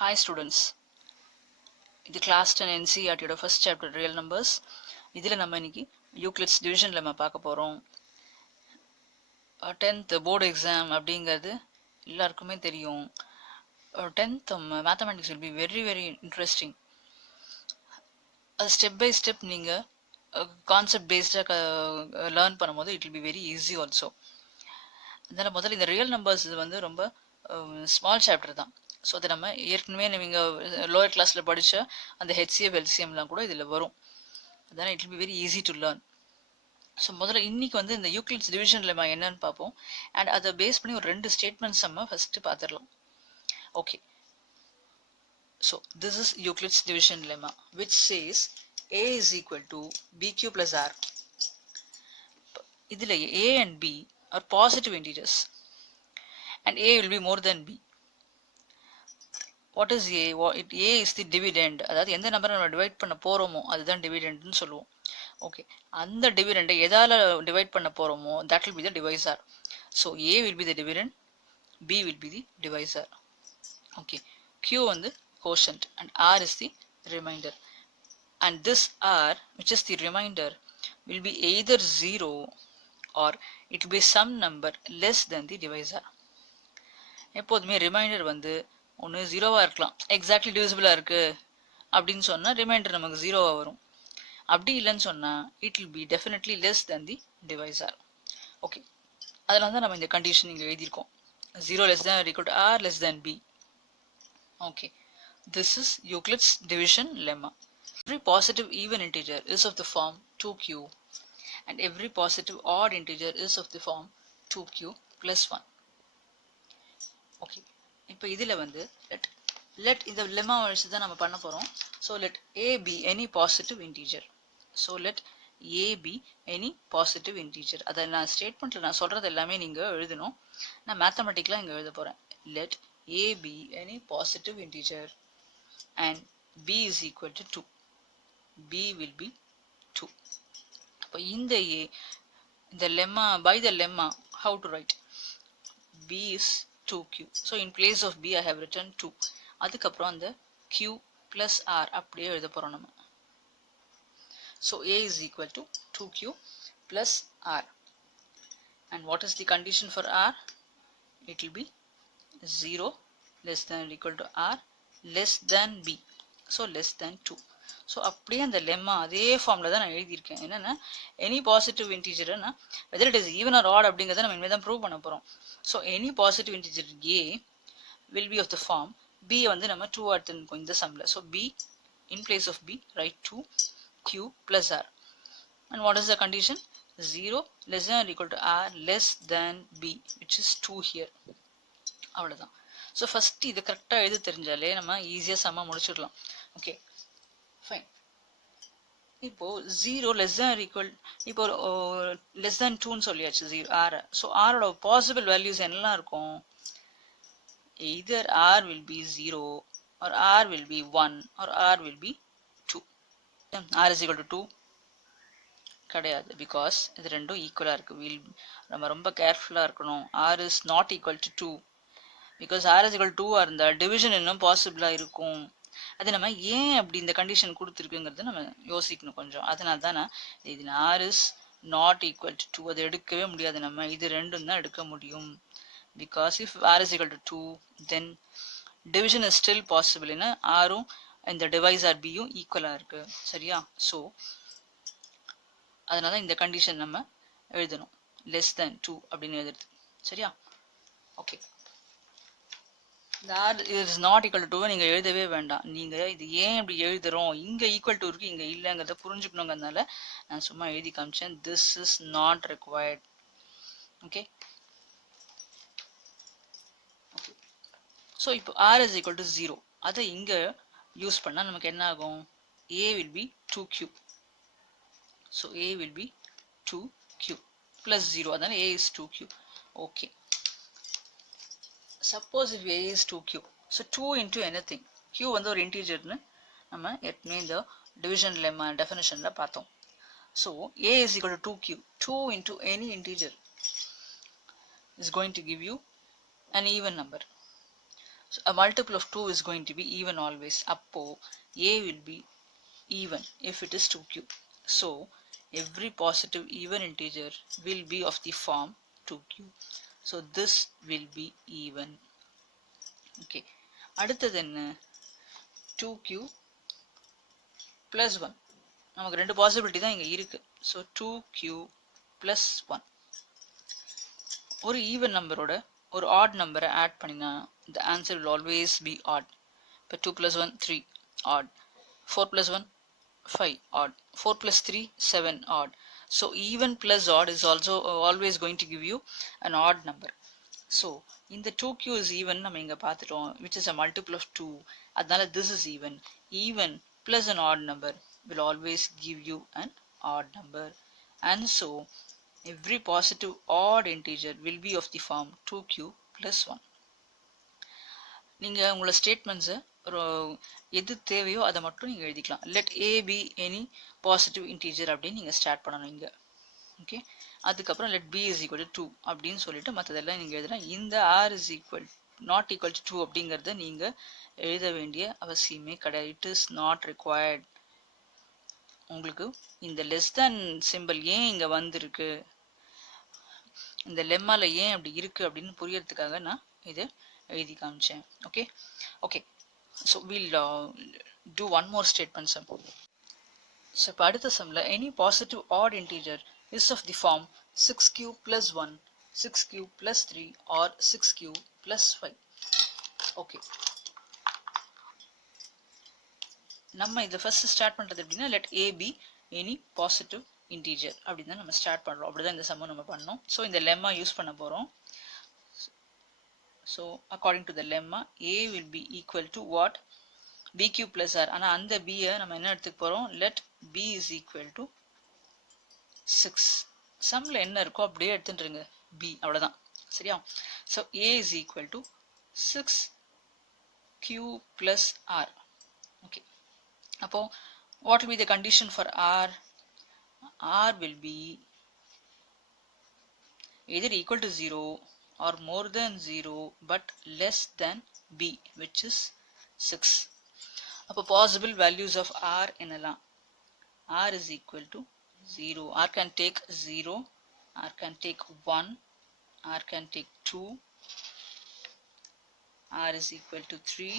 Hi students, இது class 10 NCERT யோட first chapter real numbers. இதில் நம்ம இன்னைக்கு Euclid's division lemma பார்க்க போகிறோம். 10th board exam அப்படிங்கிறது எல்லாருக்குமே தெரியும். 10th mathematics will be very very interesting. Step by step நீங்கள் concept based learn பண்ணும்போது it will be very easy also. அதனால் முதல்ல இந்த ரியல் நம்பர்ஸ் இது வந்து ரொம்ப ஸ்மால் சாப்டர் தான். ஸோ அதை நம்ம ஏற்கனவே நீங்கள் லோயர் கிளாஸில் படித்த அந்த ஹெச்சிஎஃப் எல்சிஎம்லாம் கூட இதில் வரும். அதனால் it will be very easy to learn. So முதல்ல இன்னைக்கு வந்து இந்த யூக்ளிட்ஸ் டிவிஷன் லெமா என்னன்னு பார்ப்போம். அண்ட் அதை பேஸ் பண்ணி ஒரு 2 ஸ்டேட்மெண்ட்ஸ் நம்ம ஃபஸ்ட்டு பார்த்துடலாம். Okay, so this is Euclid's division lemma which chase a is equal to bq plus r. இதில் a and b are positive integers and a will be more than b. What is a? A is the dividend. அதாவது எந்த நம்பரை நம்ம divide பண்ண போகிறோமோ அதுதான் டிவிடெண்ட்னு சொல்லுவோம். Okay, அந்த டிவிடெண்டை எதால் டிவைட் பண்ண போகிறோமோ that will be the divisor. So a will be the dividend, b will be the divisor. Okay, q வந்து quotient and r is the remainder. And this r, which is the remainder, will be either 0 or it will be some number less than the divisor. எப்போதுமே reminder வந்து ஒன்று 0வாக இருக்கலாம், exactly டிவிசிபிளாக இருக்குது அப்படின்னு சொன்னால் reminder நமக்கு 0வாக வரும். அப்படி இல்லைன்னு சொன்னால் it will be definitely less than the divisor. Okay, அதனால தான் நம்ம இந்த கண்டிஷன் இங்கே எழுதியிருக்கோம். 0 less than or equal to r less than b. Okay, this is Euclid's division lemma. Every positive even integer is of the form 2q and every positive odd integer is of the form 2q plus 1. Okay, இப்போ இதில் வந்து let இந்த lemma வச்சு தான் நம்ம பண்ண போகிறோம். So let a be any positive integer. So let a be any positive integer. அதை நான் ஸ்டேட்மெண்ட்டில் நான் சொல்கிறது எல்லாமே நீங்கள் எழுதணும். நான் மேத்தமெட்டிக்கலாக இங்கே எழுத போகிறேன். let a be any positive integer and b is equal to 2. b will be 2. அப்போ இந்த a, இந்த lemma, by the lemma how to write? b is 2q. So in place of b I have written 2. அதுக்கப்புறம் அந்த q plus r அப்படியே எழுத போகிறோம் நம்ம. So a is equal to 2q plus r. And what is the condition for r? It will be 0 less than or equal to r less than b. So less than 2. So அப்படியே அந்த lemma அதே ஃபார்மில் தான் நான் எழுதியிருக்கேன். என்னென்னா any positive இன்டீஜர்னா whether it is even or odd அப்படிங்கிறத நம்ம இனிமேல் தான் ப்ரூவ் பண்ண போகிறோம். So any positive integer a will be of the form b வந்து நம்ம 2 எடுத்துருக்கோம் இந்த சம்மில். So b in place of b write 2q plus r. And what is the condition? 0 less than or equal to r less than b, which is 2 here. அவ்வளோதான். So first இதை கரெக்டாக எழுத தெரிஞ்சாலே நம்ம ஈஸியாக சம்மா முடிச்சிடலாம். Okay, fine. இப்போ 0 less than or equal, இப்போ less than 2ன்னு சொல்லியாச்சு 0 r. ஸோ ஆரோட பாசிபிள் வேல்யூஸ் என்னெல்லாம் இருக்கும்? either r will be 0 or r will be 1 or r will be 2. r is equal to 2 கிடையாது, பிகாஸ் இது ரெண்டும் ஈக்குவலாக இருக்குது. நம்ம ரொம்ப கேர்ஃபுல்லாக இருக்கணும். r is not equal to 2 because r is equal to 2 இருந்தால் டிவிஷன் இன்னும் பாசிபிளாக இருக்கும். அது நம்ம ஏன் அப்படி இந்த கண்டிஷன் கொடுத்துருக்குங்கிறத நம்ம யோசிக்கணும் கொஞ்சம். அதனால தான் நான் இது r is not equal to 2 அதை எடுக்கவே முடியாது. நம்ம இது ரெண்டும் தான் எடுக்க முடியும். Because if r is equal to 2 then division is still possible. ஏன்னா ஆரும் இந்த டிவைசர் பியும் ஈக்குவலாக இருக்கு. சரியா? ஸோ அதனால இந்த கண்டிஷன் நம்ம எழுதணும், less than 2 அப்படின்னு எழுதுறது. சரியா? ஓகே, இந்த r is not equal to 2 நீங்கள் எழுதவே வேண்டாம். நீங்கள் இது ஏன் இப்படி எழுதுகிறோம், இங்கே ஈக்குவல் டு இருக்குது இங்கே இல்லைங்கிறத புரிஞ்சுக்கணுங்கிறதுனால நான் சும்மா எழுதி காமிச்சேன். this is not required. Okay okay so இப்போ r is equal to 0 அதை இங்கே யூஸ் பண்ணால் நமக்கு என்ன ஆகும்? a will be 2q. So a will be 2q plus 0. அதனால a is 2q. Okay, suppose if a is 2q, so 2 into anything, q வந்து ஒரு இன்டீஜர்னு நம்ம ஏற்கனவே இந்த டிவிஷன் லெம்மா டெஃபினிஷனில் பார்த்தோம். So a is equal to 2q. 2 into any integer is going to give you an even number. So a multiple of 2 is going to be even always. Appo a will be even if it is 2q. So every positive even integer will be of the form 2q. So this will be even. Okay, அடுத்தது என்ன? 2q plus 1. நமக்கு ரெண்டு possibility தான் இங்க இருக்கு. So 2q plus 1. ஒரு even நம்பரோட ஒரு ஆட் நம்பரை ஆட் பண்ணினா the answer will always be odd. இப்போ 2 plus 1 3 odd, 4 plus 1 5 odd, 4 plus 3 7 odd. So even plus odd is also always going to give you an odd number. So in the 2q is even நம்ம இங்க பார்த்துட்டோம், which is a multiple of 2. அதனால this is even. Even plus an odd number will always give you an odd number. And so every positive odd integer will be of the form 2q plus 1. நீங்க உங்களோட ஸ்டேட்மெண்ட்ஸை ஒரு எது தேவையோ அதை மட்டும் நீங்கள் எழுதிக்கலாம். Let a be any positive integer அப்படின்னு நீங்கள் ஸ்டார்ட் பண்ணணும் இங்கே. ஓகே, அதுக்கப்புறம் let b is equal to 2 அப்படின்னு சொல்லிட்டு மற்றதெல்லாம் நீங்கள் எழுதலாம். இந்த r is equal not equal to 2 அப்படிங்கிறத நீங்கள் எழுத வேண்டிய அவசியமே கிடையாது. It is not required. உங்களுக்கு இந்த லெஸ் தேன் சிம்பிள் ஏன் இங்கே வந்திருக்கு, இந்த லெம்மால ஏன் அப்படி இருக்கு அப்படின்னு புரியறதுக்காக நான் இதை எழுதி காமிச்சேன். Okay okay, so will do one more statement sum. ஸோ இப்போ அடுத்த சம்மில் any positive odd integer is of the form 6q plus 1, 6q plus 3 or 6q plus 5. Okay, நம்ம இதை ஃபர்ஸ்ட் ஸ்டார்ட் பண்ணுறது எப்படின்னா let a be any positive integer அப்படின்னு தான் நம்ம ஸ்டார்ட் பண்ணுறோம். அப்படி தான் இந்த சம்மை நம்ம பண்ணோம். ஸோ இந்த லெம்மா யூஸ் பண்ண போகிறோம். So according to the lemma a will be equal to what, b q plus r. ஆனால் அந்த பியை நம்ம என்ன எடுத்துக்க போகிறோம், let b is equal to 6. சம்மில் என்ன இருக்கோ அப்படியே எடுத்துட்டுருங்க பி, அவ்வளோதான். சரியா? So a is equal to 6q plus r. Okay, அப்போ what will be the condition for r? R will be either equal to 0 or more than 0 but less than b, which is 6. அப்போ possible values of r என்னலாம்? r is equal to 0. r can take 0, r can take 1, r can take 2, r is equal to 3,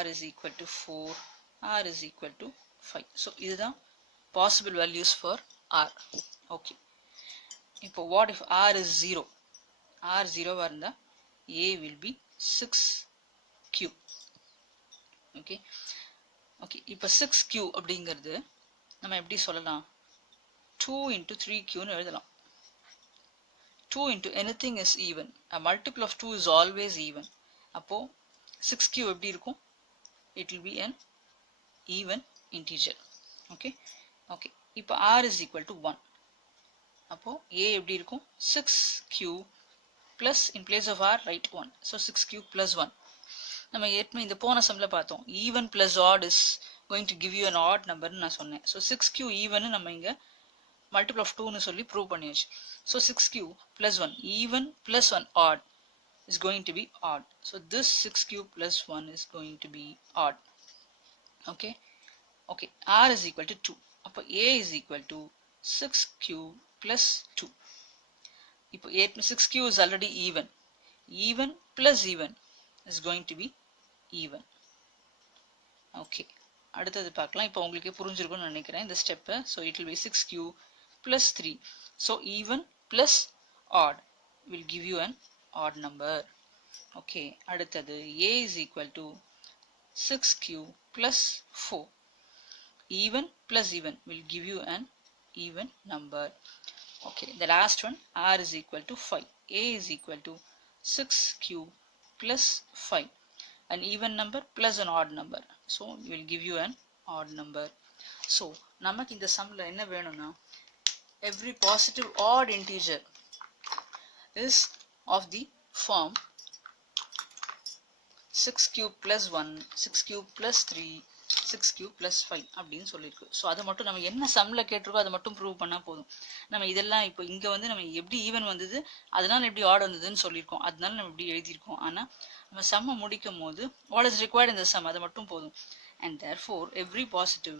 r is equal to 4, r is equal to 5. So இதுதான் possible values for r. Okay, இப்போ what if r is 0? r 0 இருந்தா a will be 6q. Okay okay, இப்போ 6q அப்படிங்கிறது நம்ம எப்படி சொல்லலாம், 2 into 3qன்னு எழுதலாம். 2 into anything is even. A multiple of 2 is always even. அப்போ 6q எப்படி இருக்கும், it will be an even integer. Okay okay, இப்போ r is equal to 1. அப்போ a எப்படி இருக்கும், 6q plus in place of r write 1. So 6q plus 1. நம்ம ஏற்கனவே இந்த போன சம்ல பார்த்தோம், even plus odd is going to give you an odd number நான் சொன்னேன். So 6q even நம்ம இங்க multiple of 2 னு சொல்லி ப்ரூவ் பண்ணியாச்சு. So 6q plus 1 even plus 1 odd is going to be odd. So this 6q plus 1 is going to be odd. Okay okay, r is equal to 2. அப்போ a is equal to 6q plus 2. இப்போ 6q is already even. Even plus even is going to be even. Okay, அடுத்தது பார்க்கலாம். இப்போ உங்களுக்கு புரிஞ்சிருக்கும்னு நினைக்கிறேன் இந்த step. So it will be 6q plus 3. So even plus odd will give you an odd number. Okay, அடுத்தது a is equal to 6q plus 4. Even plus even will give you an even number. Okay, the last one, r is equal to 5. a is equal to 6q plus 5. An even number plus an odd number. So it will give you an odd number. So நமக்கு இந்த சம்ல என்ன வேணும்னா, every positive odd integer is of the form 6q plus 1, 6q plus 3, 6 cube plus 5 அப்படின்னு சொல்லியிருக்கு. So அதை மட்டும் நம்ம என்ன சம்மில் கேட்டிருக்கோ அதை மட்டும் ப்ரூவ் பண்ணால் போதும். நம்ம இதெல்லாம் இப்போ இங்கே வந்து நம்ம எப்படி ஈவன் வந்தது அதனால எப்படி ஆட் வந்ததுன்னு சொல்லியிருக்கோம், அதனால நம்ம இப்படி எழுதியிருக்கோம். ஆனால் நம்ம சம்மை முடிக்கும் போது வாட் இஸ் ரிக்வயர்ட் இந்த சம் அது மட்டும் போதும். And therefore every positive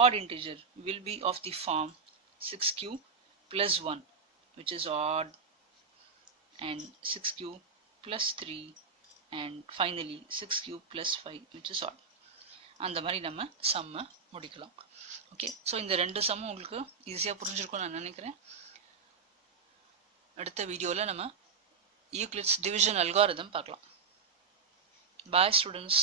odd integer will be of the form 6 cube plus 1 which is odd, and 6 cube plus 3, and finally 6 cube plus 5 which is odd. அந்த மாதிரி நம்ம சம்மை முடிக்கலாம். ஓகே, ஸோ இந்த ரெண்டு சம்மும் உங்களுக்கு ஈஸியாக புரிஞ்சிருக்கும்னு நான் நினைக்கிறேன். அடுத்த வீடியோவில் நம்ம யூக்ளிட்ஸ் டிவிஷன் அல்காரிதம் பார்க்கலாம். பாய் ஸ்டூடெண்ட்ஸ்.